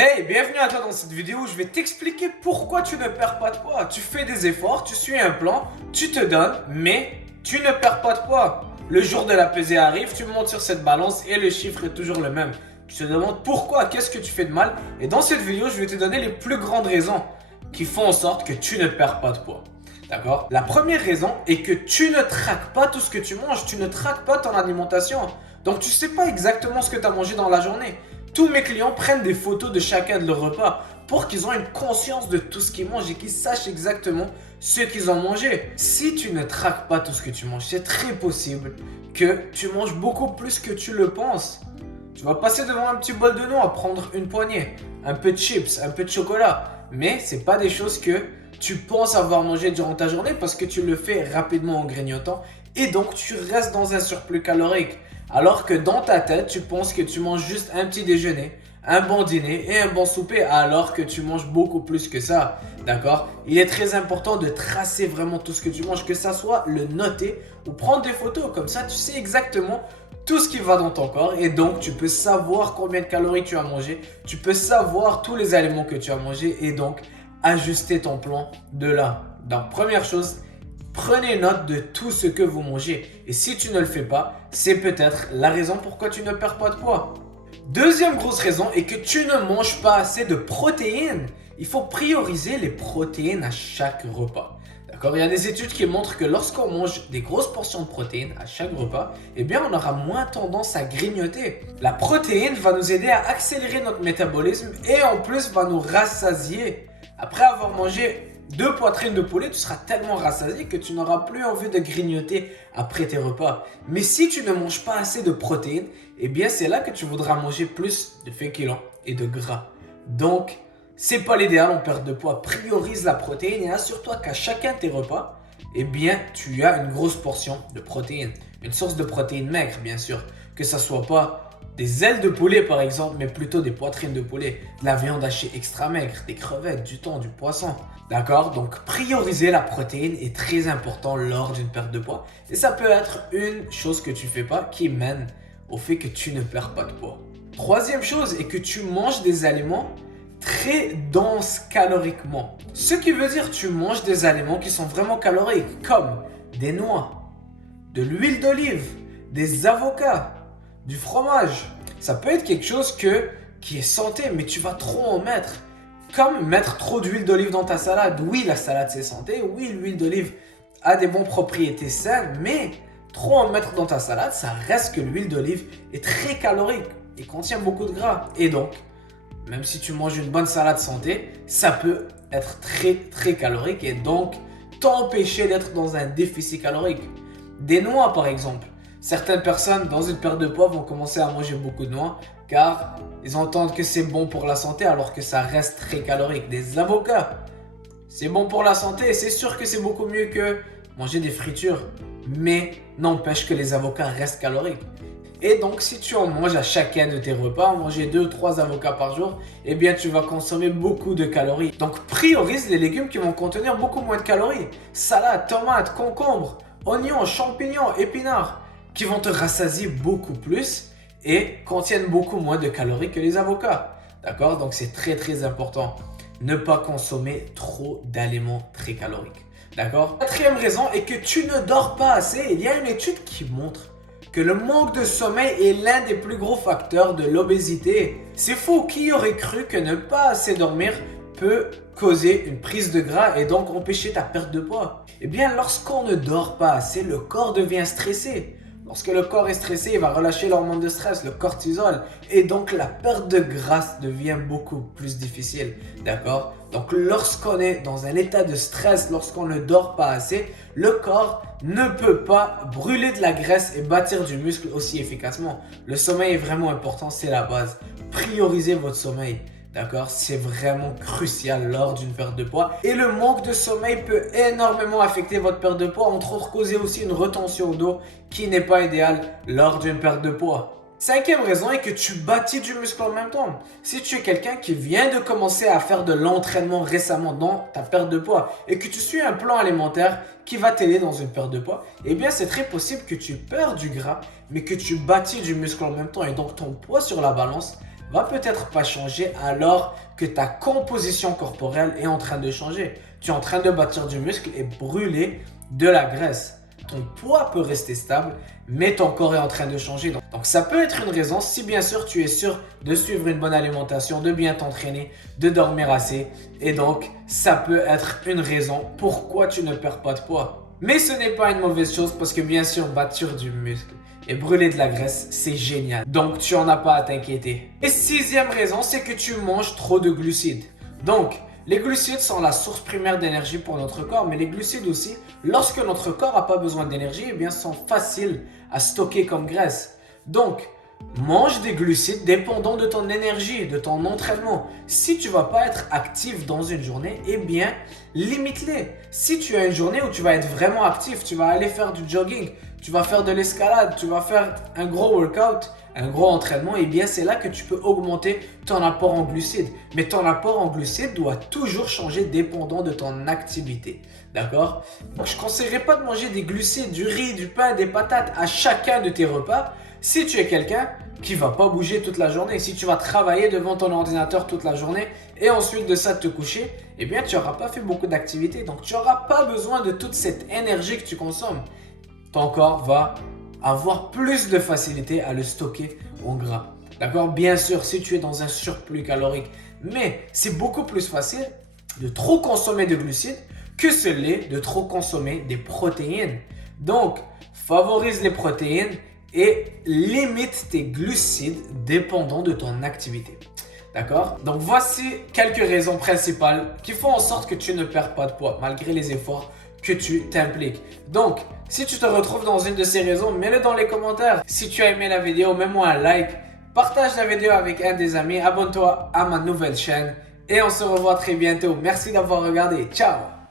Hey, bienvenue à toi dans cette vidéo où je vais t'expliquer pourquoi tu ne perds pas de poids. Tu fais des efforts, tu suis un plan, tu te donnes, mais tu ne perds pas de poids. Le jour de la pesée arrive, tu montes sur cette balance et le chiffre est toujours le même. Tu te demandes pourquoi, qu'est-ce que tu fais de mal. Et dans cette vidéo, je vais te donner les plus grandes raisons qui font en sorte que tu ne perds pas de poids. D'accord? La première raison est que tu ne traques pas tout ce que tu manges, tu ne traques pas ton alimentation. Donc tu ne sais pas exactement ce que tu as mangé dans la journée. Tous mes clients prennent des photos de chacun de leurs repas pour qu'ils aient une conscience de tout ce qu'ils mangent et qu'ils sachent exactement ce qu'ils ont mangé. Si tu ne traques pas tout ce que tu manges, c'est très possible que tu manges beaucoup plus que tu le penses. Tu vas passer devant un petit bol de noix, prendre une poignée, un peu de chips, un peu de chocolat. Mais ce n'est pas des choses que tu penses avoir mangé durant ta journée parce que tu le fais rapidement en grignotant et donc tu restes dans un surplus calorique. Alors que dans ta tête, tu penses que tu manges juste un petit déjeuner, un bon dîner et un bon souper, alors que tu manges beaucoup plus que ça. D'accord? Il est très important de tracer vraiment tout ce que tu manges, que ça soit le noter ou prendre des photos. Comme ça, tu sais exactement tout ce qui va dans ton corps et donc tu peux savoir combien de calories tu as mangé. Tu peux savoir tous les aliments que tu as mangés et donc ajuster ton plan de là. Donc, première chose, prenez note de tout ce que vous mangez. Et si tu ne le fais pas, c'est peut-être la raison pourquoi tu ne perds pas de poids. Deuxième grosse raison est que tu ne manges pas assez de protéines. Il faut prioriser les protéines à chaque repas. D'accord? Il y a des études qui montrent que lorsqu'on mange des grosses portions de protéines à chaque repas, eh bien on aura moins tendance à grignoter. La protéine va nous aider à accélérer notre métabolisme et en plus va nous rassasier. Après avoir mangé 2 poitrines de poulet, tu seras tellement rassasié que tu n'auras plus envie de grignoter après tes repas. Mais si tu ne manges pas assez de protéines, eh bien c'est là que tu voudras manger plus de féculents et de gras. Donc, c'est pas l'idéal en perte de poids. Priorise la protéine et assure-toi qu'à chacun de tes repas, eh bien tu as une grosse portion de protéines. Une source de protéines maigres, bien sûr. Que ça soit pas des ailes de poulet par exemple, mais plutôt des poitrines de poulet, de la viande hachée extra maigre, des crevettes, du thon, du poisson. D'accord? Donc prioriser la protéine est très important lors d'une perte de poids. Et ça peut être une chose que tu fais pas qui mène au fait que tu ne perds pas de poids. Troisième chose est que tu manges des aliments très denses caloriquement. Ce qui veut dire que tu manges des aliments qui sont vraiment caloriques, comme des noix, de l'huile d'olive, des avocats, du fromage. Ça peut être quelque chose qui est santé, mais tu vas trop en mettre. Comme mettre trop d'huile d'olive dans ta salade. Oui, la salade c'est santé. Oui, l'huile d'olive a des bonnes propriétés saines, mais trop en mettre dans ta salade, ça reste que l'huile d'olive est très calorique et contient beaucoup de gras. Et donc, même si tu manges une bonne salade santé, ça peut être très très calorique et donc t'empêcher d'être dans un déficit calorique. Des noix par exemple. Certaines personnes dans une perte de poids vont commencer à manger beaucoup de noix car ils entendent que c'est bon pour la santé alors que ça reste très calorique. Des avocats, c'est bon pour la santé et c'est sûr que c'est beaucoup mieux que manger des fritures, mais n'empêche que les avocats restent caloriques. Et donc si tu en manges à chacun de tes repas, manger 2-3 avocats par jour, eh bien tu vas consommer beaucoup de calories. Donc priorise les légumes qui vont contenir beaucoup moins de calories. Salade, tomates, concombres, oignons, champignons, épinards, qui vont te rassasier beaucoup plus et contiennent beaucoup moins de calories que les avocats. D'accord? Donc c'est très très important. Ne pas consommer trop d'aliments très caloriques. D'accord? Quatrième raison est que tu ne dors pas assez. Il y a une étude qui montre que le manque de sommeil est l'un des plus gros facteurs de l'obésité. C'est faux. Qui aurait cru que ne pas assez dormir peut causer une prise de gras et donc empêcher ta perte de poids? Eh bien, lorsqu'on ne dort pas assez, le corps devient stressé. Lorsque le corps est stressé, il va relâcher l'hormone de stress, le cortisol. Et donc, la perte de graisse devient beaucoup plus difficile. D'accord? Donc, lorsqu'on est dans un état de stress, lorsqu'on ne dort pas assez, le corps ne peut pas brûler de la graisse et bâtir du muscle aussi efficacement. Le sommeil est vraiment important, c'est la base. Priorisez votre sommeil. D'accord? C'est vraiment crucial lors d'une perte de poids. Et le manque de sommeil peut énormément affecter votre perte de poids, entre autres causer aussi une rétention d'eau qui n'est pas idéale lors d'une perte de poids. Cinquième raison est que tu bâtis du muscle en même temps. Si tu es quelqu'un qui vient de commencer à faire de l'entraînement récemment dans ta perte de poids et que tu suis un plan alimentaire qui va t'aider dans une perte de poids, eh bien c'est très possible que tu perds du gras mais que tu bâtis du muscle en même temps et donc ton poids sur la balance va peut-être pas changer alors que ta composition corporelle est en train de changer. Tu es en train de bâtir du muscle et brûler de la graisse. Ton poids peut rester stable, mais ton corps est en train de changer. Donc ça peut être une raison si bien sûr tu es sûr de suivre une bonne alimentation, de bien t'entraîner, de dormir assez. Et donc ça peut être une raison pourquoi tu ne perds pas de poids. Mais ce n'est pas une mauvaise chose parce que bien sûr bâtir du muscle et brûler de la graisse, c'est génial. Donc tu n'en as pas à t'inquiéter. Et sixième raison, c'est que tu manges trop de glucides. Donc les glucides sont la source primaire d'énergie pour notre corps, mais les glucides aussi, lorsque notre corps n'a pas besoin d'énergie, eh bien, sont faciles à stocker comme graisse. Donc, mange des glucides dépendant de ton énergie, de ton entraînement. Si tu ne vas pas être actif dans une journée, eh bien, limite-les. Si tu as une journée où tu vas être vraiment actif, tu vas aller faire du jogging, tu vas faire de l'escalade, tu vas faire un gros workout, un gros entraînement, et bien c'est là que tu peux augmenter ton apport en glucides. Mais ton apport en glucides doit toujours changer dépendant de ton activité. D'accord? Donc je ne conseillerais pas de manger des glucides, du riz, du pain, des patates à chacun de tes repas si tu es quelqu'un qui ne va pas bouger toute la journée. Si tu vas travailler devant ton ordinateur toute la journée et ensuite de ça te coucher, eh bien tu n'auras pas fait beaucoup d'activités. Donc tu n'auras pas besoin de toute cette énergie que tu consommes. Ton corps va avoir plus de facilité à le stocker en gras. D'accord? Bien sûr, si tu es dans un surplus calorique, mais c'est beaucoup plus facile de trop consommer de glucides que ce l'est de trop consommer des protéines. Donc, favorise les protéines et limite tes glucides dépendant de ton activité. D'accord? Donc, voici quelques raisons principales qui font en sorte que tu ne perds pas de poids malgré les efforts que tu t'impliques. Donc, si tu te retrouves dans une de ces raisons, mets-le dans les commentaires. Si tu as aimé la vidéo, mets-moi un like, partage la vidéo avec un des amis, abonne-toi à ma nouvelle chaîne et on se revoit très bientôt. Merci d'avoir regardé. Ciao!